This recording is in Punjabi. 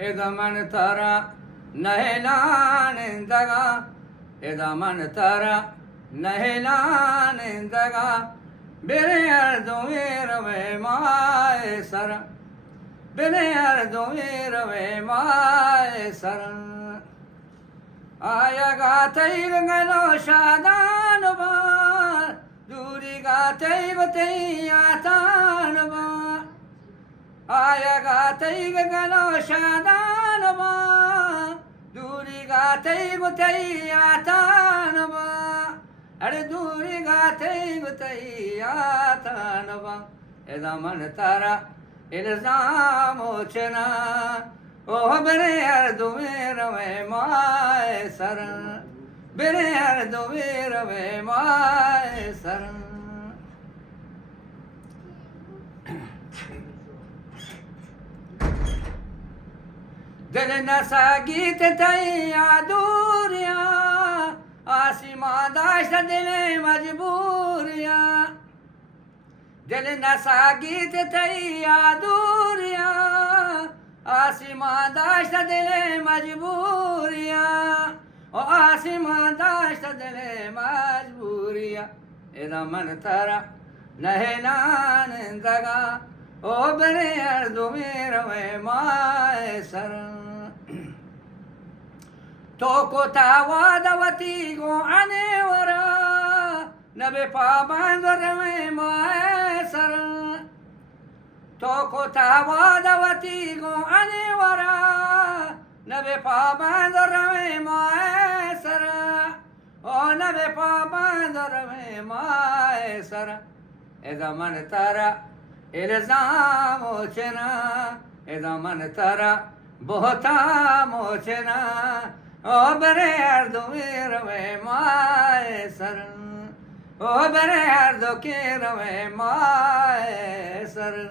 ਇਹਦਾ ਮਨ ਤਾਰਾ ਨਹਿਲਾਨਿੰਦਗਾ ਇਹਦਾ ਮਨ ਤਾਰਾ ਨਹਿਲਾਨਿੰਦਗਾ ਬਿਨ ਅਰਦੋਵੇਂ ਰਵੇ ਮਾਏ ਸਰ ਬਿਨ ਅਰਦੋਵੇਂ ਰਵੇ ਮਾਏ ਸਰ ਆਇਗਾ ਤੈਵ ਗਨੋ ਸ਼ਾਦਾਨਵਾ ਦੂਰੀਗਾ ਤੈਵ ਤੈਆਤਾਨਵਾ ਆਇਗਾ ਤੈਵ ਗਨੋ ਸ਼ਾਦਾਨਵਾ ਦੂਰੀਗਾ ਤੈਵ ਤੈਆਤਾਨਵਾ ਅਰੇ ਦੂਰੀਗਾ ਤੈਵ ਤੈਆਤਾਨਵਾ ਇਹਦਾ ਮਨ ਤਾਰਾ ਇਲਜ਼ਾਮ ਉਚਨਾ ਉਹ ਬਿਨ ਅਰਦੋਵੇਂ ਰਵੇ ਮਾਏ ਸਰ ਬਿਨ ਅਰਦੋਵੇਂ ਰਵੇ ਮਾਏ ਸਰ ਦਿਲ ਨਸਾ ਗੀਤ ਤਈਆ ਦੂਰੀਆਂ ਆਸਿਮਾਂ ਦਾਸ਼ਤ ਦਿਲ ਮਜਬੂਰੀਆਂ ਦਿਲ ਨਸਾ ਗੀਤ ਤਈਆ ਦੂਰੀਆਂ ਆਸਿਮਾਂ ਦਾਸ਼ਤ ਦਿਲ ਮਜਬੂਰੀਆਂ ਉਹ ਆਸਿਮਾਂ ਦਾਸ਼ਤ ਦਿਲ ਮਜਬੂਰੀਆਂ ਇਹਦਾ ਮਨ ਤਾਰਾ ਨਹਿਲਾਨਿੰਦਗਾ ਉਹ ਬਿਨ ਅਰਦੋਵੇਂ ਰਵੇ ਮਾਏ ਸਰ ਤੋਕੋ ਤਾਵਾਦਵਤੀ ਗੋ ਅਨੇਵਰਾ ਨਬੇ ਪਾਬੰਦ ਰਵੇ ਮਾਏ ਸਰ ਤੋਕੋ ਤਾਵਾਦਵਤੀ ਗੋ ਅਨੇਵਰਾ ਨਬੇ ਪਾਬੰਦ ਰਵੇ ਮਾਏ ਸਰ ਉਹ ਨਬੇ ਪਾਬੰਦ ਰਵੇ ਮਾਏ ਸਰ ਇਹਦਾ ਮਨ ਤਾਰਾ ਇਲਜ਼ਾਮ ਉਚਨਾ ਇਹਦਾ ਮਨ ਤਾਰਾ ਬਹੁਤਾ ਮੋਚਨਾ ਉਹ ਬਿਨ ਅਰਦੋਵੇਂ ਰਵੇ ਮਾਏ ਸਰ ਉਹ ਬਿਨ ਅਰਦੋ ਕੇ ਰਵੇ ਮਾਏ ਸਰ